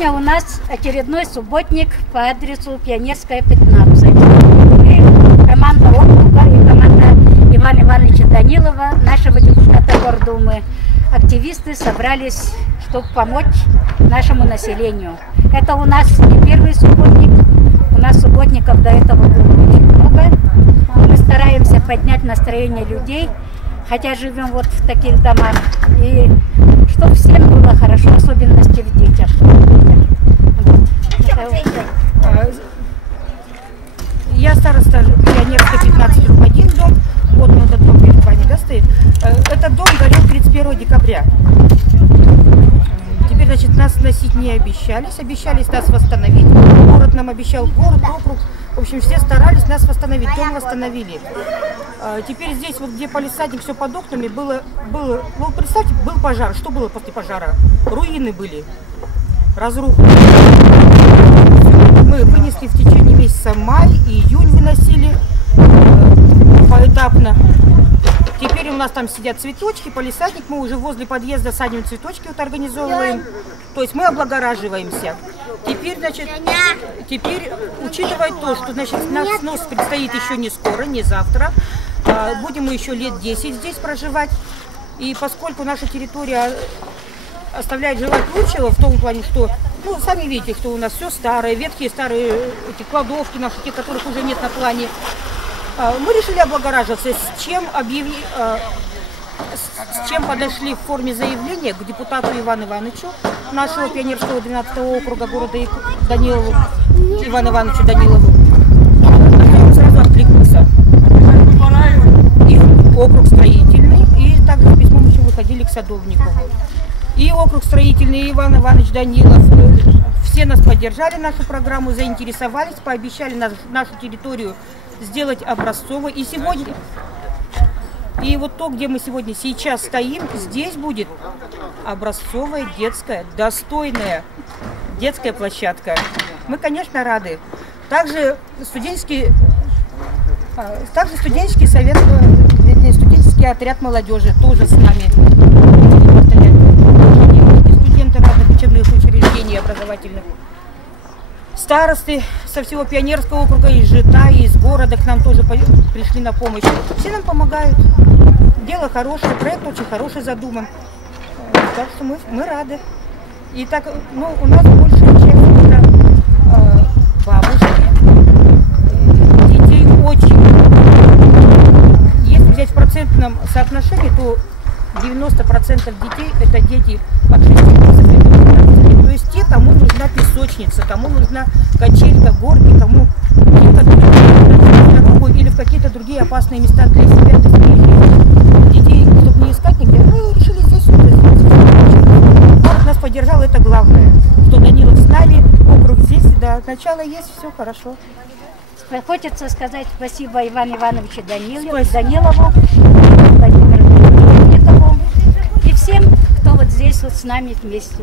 Сегодня у нас очередной субботник по адресу Пионерская, 15. И команда округа и команда Ивана Ивановича Данилова, нашего депутата Гордумы, активисты собрались, чтобы помочь нашему населению. Это у нас не первый субботник, у нас субботников до этого было очень много. Мы стараемся поднять настроение людей, хотя живем вот в таких домах, и чтобы всем было хорошо, особенности в детях. Я староста Пионерская, 15, дом 1 дом. Вот он, этот дом перед вами, да, стоит. Этот дом горел 31 декабря. Теперь, значит, нас сносить не обещались. Обещались нас восстановить. Город нам обещал, город, округ. В общем, все старались нас восстановить. Дом восстановили. Теперь здесь, вот где палисадник, все под окнами, было, ну, представьте, был пожар. Что было после пожара? Руины были. Разруха. Мы вынесли в течение месяца май и июнь выносили поэтапно. Теперь у нас там сидят цветочки, палисадник, мы уже возле подъезда садим цветочки, вот организовываем. То есть мы облагораживаемся. Теперь, значит, учитывая то, что, значит, наш снос предстоит еще не скоро, не завтра, будем мы еще лет 10 здесь проживать. И поскольку наша территория оставляет желать лучшего в том плане, что, ну, сами видите, что у нас все старое, ветхие старые эти кладовки наши, те, которых уже нет на плане. Мы решили облагораживаться, с чем подошли в форме заявления к депутату Ивану Ивановичу, нашего Пионерского 12-го округа города Данилову, Ивану Ивановичу Данилову. Он сразу откликнулся. И округ строительный, и также с письмом еще выходили к садовнику. И округ строительный, и Иван Иванович Данилов. Все нас поддержали, нашу программу, заинтересовались, пообещали нашу территорию сделать образцовой. И сегодня, и вот то, где мы сейчас стоим, здесь будет образцовая детская, достойная детская площадка. Мы, конечно, рады. Также студенческий совет, студенческий отряд молодежи тоже с нами. Студенты разных учебных учреждений образовательных. Старосты со всего Пионерского округа, из Жита, из города к нам тоже пришли на помощь. Все нам помогают. Дело хорошее, проект очень хороший задуман. Так что мы рады. И так, ну, у нас большая часть это бабушки. Детей очень. Если взять в процентном соотношении, то 90% детей это дети от 6 лет. То есть те, кому нужна песочница, кому нужна качелька, горки, кому дорогу или в какие-то другие опасные места для себя, для своих детей, чтобы не искать нигде. Мы решили здесь что-то сделать. Город нас поддержал, это главное. Что Данилов с нами, округ здесь, до начала есть, все хорошо. Хочется сказать спасибо Ивану Ивановичу Данилову, Владимиру Николаевичу и всем, кто вот здесь вот с нами вместе.